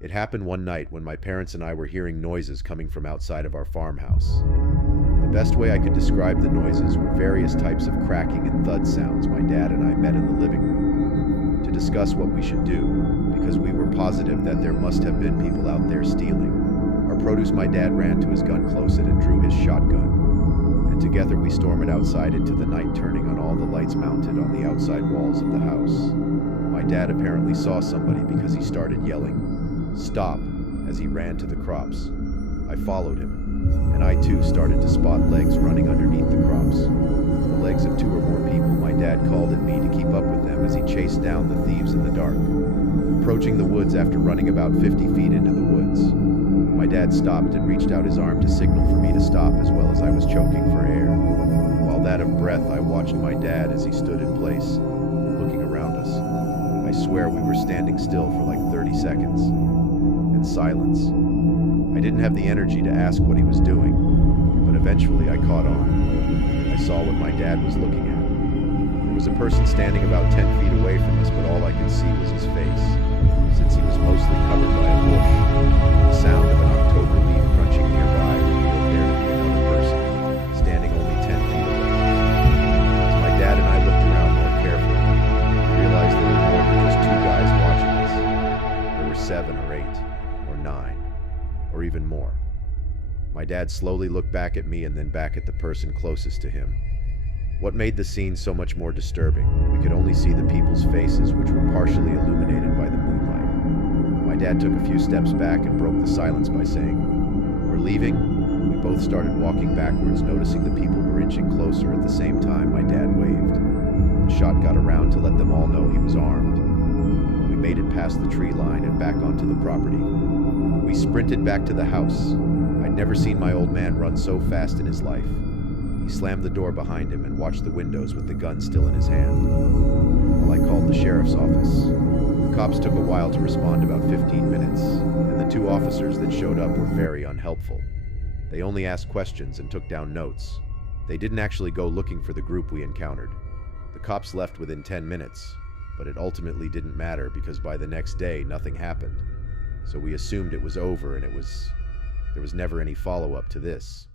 It happened one night when my parents and I were hearing noises coming from outside of our farmhouse. The best way I could describe the noises were various types of cracking and thud sounds my dad and I met in the living room to discuss what we should do, because we were positive that there must have been people out there stealing our produce. My dad ran to his gun closet and drew his shotgun, and together we stormed outside into the night, turning on all the lights mounted on the outside walls of the house. My dad apparently saw somebody because he started yelling, "Stop," as he ran to the crops. I followed him, and I too started to spot legs running underneath the crops. The legs of 2 or more people. My dad called at me to keep up with them as he chased down the thieves in the dark. Approaching the woods after running about 50 feet into the woods, my dad stopped and reached out his arm to signal for me to stop, as well as I was choking for air. While that of breath, I watched my dad as he stood in place, looking around us. I swear we were standing still for like 30 seconds. In silence. I didn't have the energy to ask what he was doing, but eventually I caught on. I saw what my dad was looking at. There was a person standing about 10 feet away from us, but all I could see was his face, since he was mostly covered by a bush. The sound of an October leaf crunching nearby revealed there to be another person, standing only 10 feet away. As my dad and I looked around more carefully, we realized there were more than just 2 guys watching us. There were 7 or 8. Or 9, or even more. My dad slowly looked back at me and then back at the person closest to him. What made the scene so much more disturbing, we could only see the people's faces, which were partially illuminated by the moonlight. My dad took a few steps back and broke the silence by saying, "We're leaving." We both started walking backwards, noticing the people were inching closer. At the same time, my dad waved. The shot got around to let them all know he was armed. We made it past the tree line and back onto the property. We sprinted back to the house. I'd never seen my old man run so fast in his life. He slammed the door behind him and watched the windows with the gun still in his hand. While I called the sheriff's office. The cops took a while to respond, about 15 minutes, and the 2 officers that showed up were very unhelpful. They only asked questions and took down notes. They didn't actually go looking for the group we encountered. The cops left within 10 minutes, but it ultimately didn't matter because by the next day, nothing happened. So we assumed it was over, and there was never any follow-up to this.